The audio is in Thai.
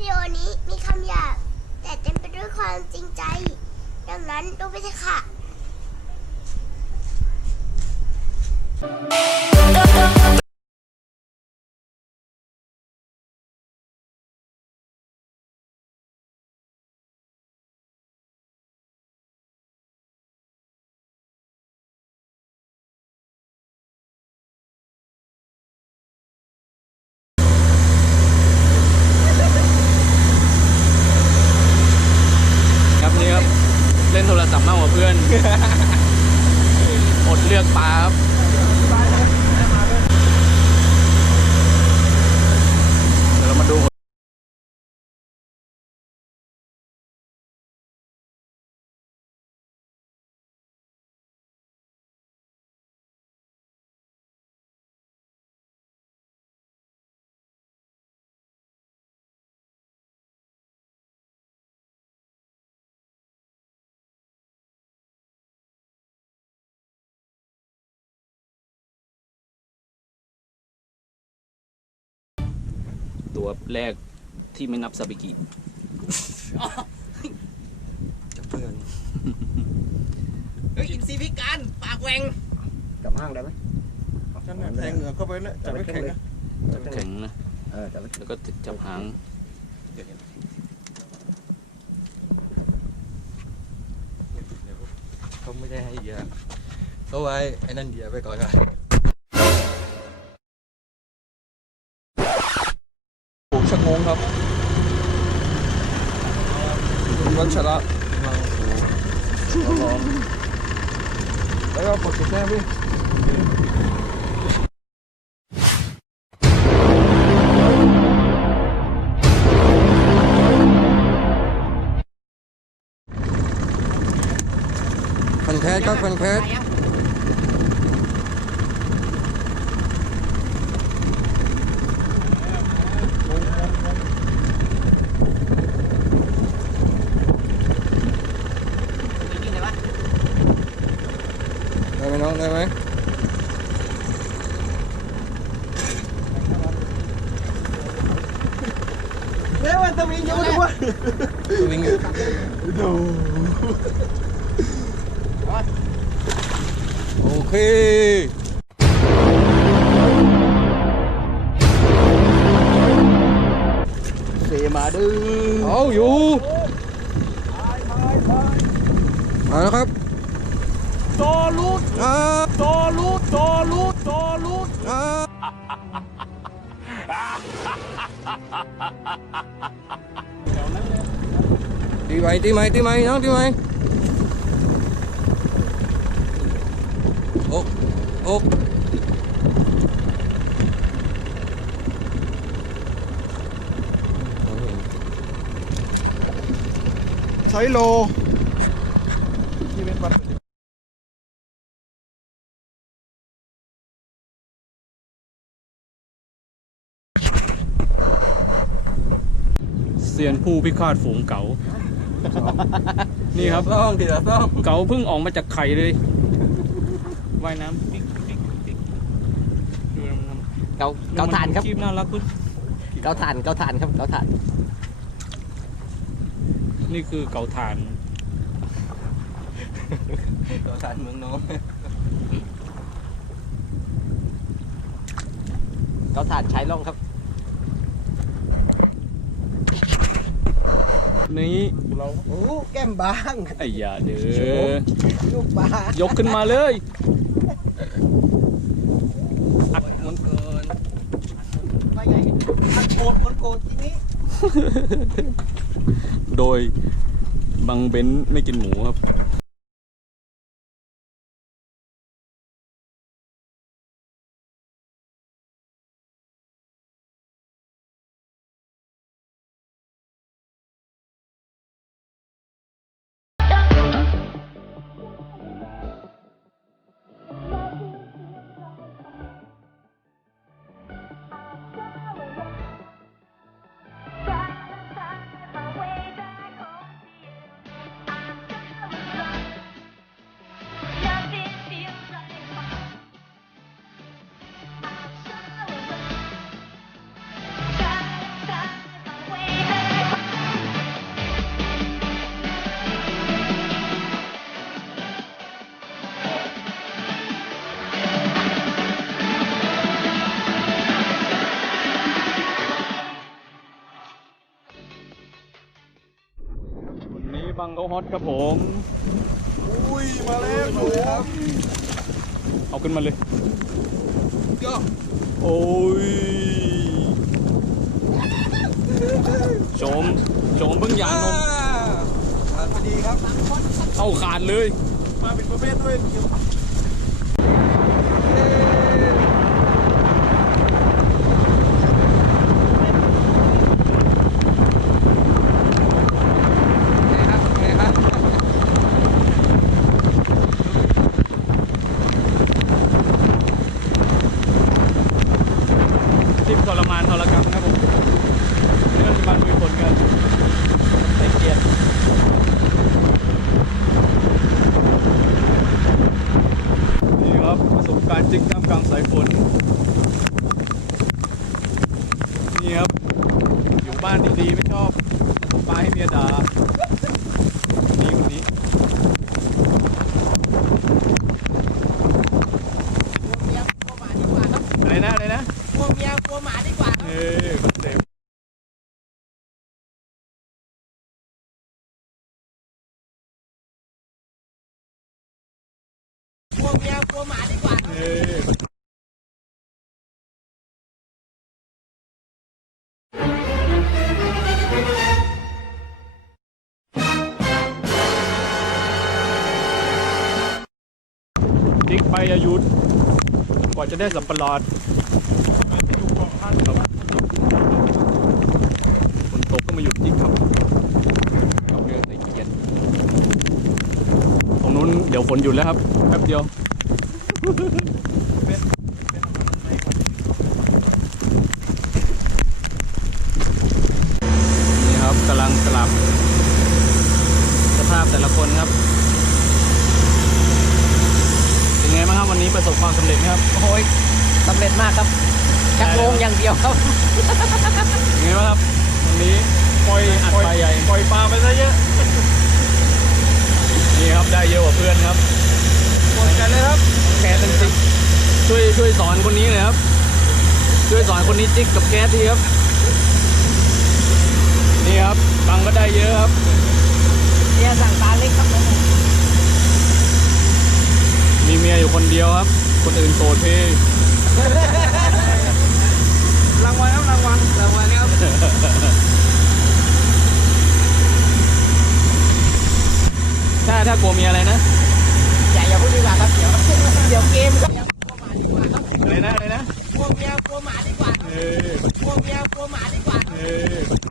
วิดีโอนี้มีคำหยาบแต่เต็มไปด้วยความจริงใจ ดังนั้นดูไปเถอะค่ะ ตัวแรกที่ไม่นับซาบิกิจะเพื่อนเฮ้ยอินซีพิการปากแหวงกับห้างได้ไหมฉันน่ะแทงเหงือกเข้าไปนะจับไม่แข็งนะจับแข็งนะเออจับไว้แล้วก็จับหางเดี๋ยวเห็นเขาไม่ได้ให้เหยื่อเขาไว้ไอ้นั่นเหยื่อไปก่อนครับ ชะงงครับคุณวัชระกำลังปลูกร้อแล้วก็กดติดแน่พี่พันแคสครับพันแคส ยิงเลยวะ ได้ไหม น้องได้ไหมเนี่ยมันจะมีเยอะเลยวะวิ่งดูโอเคเซมาดื้อเอาอยู่มาแล้วครับ ตอลูดอ่าตอลูดตอลูดตอลูดอ่าตีไหมตีไหมตีไหมน้องตีไหมอกอก ใช้โลที่เป็นวัน เซียนผู้พิฆาตฝูงเก๋านี่ครับต้องทีละต้องเก๋าเพิ่งออกมาจากไข่เลยว่ายน้ำปิ๊กปิ๊กปิ๊กดูมันทำเกาเกาถ่านครับคีบน่ารักปึ๊ดเกาถ่านเกาถ่านครับเกาถ่าน นี่คือเก๋าถ่านต่อสารเมืองน้องเกาถ่านใช้ล่องครับ นี่เราโอ้แก้มบางไอ้ยาเด้อลูกบางยกขึ้นมาเลยอัดมันเกินว่าไงมันโกรธมันโกรธทีนี้โดยบังเบนไม่กินหมูครับ บังเขาฮอตครับผม อุ้ย มาแล้วโอ้ครับเอาขึ้นมาเลยย่อโอ้ยโฉมโฉมเพิ่งหยานนมผ่านพอดีครับเข้าขาดเลย มาเป็นประเภทด้วยเกี่ยว ไงครับไงครับ ทิพทรมานทรกรรมครับผมเรื่องบันมือผลกันใส่เกียรตินี่ครับประสบ การณ์จริงท่ามกลางสายฝนนี่ครับ อยู่บ้านดีๆ ไม่ชอบตกปลาให้เมียด่านี่คนนี้เมียกลัวหมาดีกว่าครับอะไรนะอะไรนะกลัวเมียกลัวหมาดีกว่าครับเออคอนเซ็ปต์กลัวเมียกลัวหมา ติ๊กไปอายุกว่าจะได้สับประหลาดฝนตกก็มาหยุดจิกครับกับเรือใส่เกียนตรงนู้นเดี๋ยวฝนหยุดแล้วครับแป๊บเดียวนี่ครับกำลังสลับสภาพแต่ละคนครับ เป็ นไงบ้างครับวันนี้ประสบความสำเร็จไหมครับโอ้ยสำเร็จมากครับชักโลงอย่างเดียวครับเป็นไงบ้างครับวันนี้ปล่อยอัดปลาใหญ่ปล่อยปลาไปซะเยอะนี่ครับได้เยอะกว่าเพื่อนครับหมดกันเลยครับแกเป็นจิกช่วยช่วยสอนคนนี้หน่อยครับ ช่วยสอนคนนี้จิกกับแก๊สทีครับ นี่ครับตังค์ก็ได้เยอะครับ เมียสั่งปลาเล็กครับผม มีเมียอยู่คนเดียวครับ คนอื่นโสดเพรางวัลครับรางวัลรางวัลครับถ้าถ้ากลัวเมียอะไรนะอย่าอย่าพูดดีกว่าครับเดี๋ยวเดี๋ยวเกมครับกลัวหมาดีกว่าครับอะไรนะอะไรนะกลัวเมียกลัวหมาดีกว่าเออกลัวเมียกลัวหมาดีกว่าเออ